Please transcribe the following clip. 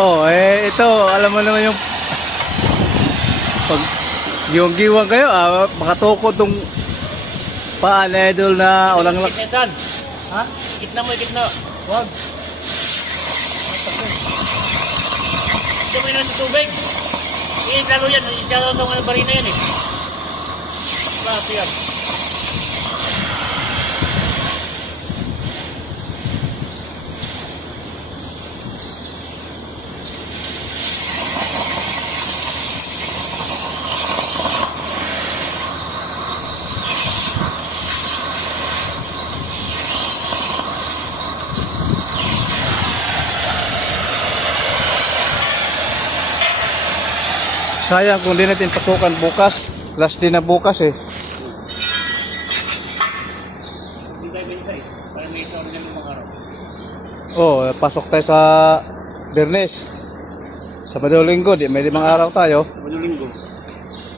Oh, ito, alam mo naman yung pag yung giwang kayo, makatukod tong paan idol na ulang lak. Saan? Ha? Gitna mo, gitna. Wag. Ito mo yun ng tubig. Lalo yan. Lalo itong barina yan eh. Klase yan. Sayang kung di natin pasukan bukas. Last day na bukas eh. Hindi tayo binisa eh. Para may ito rin ng mga araw. Oh, pasok tayo sa Bernes. Sabado Linggo, di may 5 araw tayo. Sabado Linggo.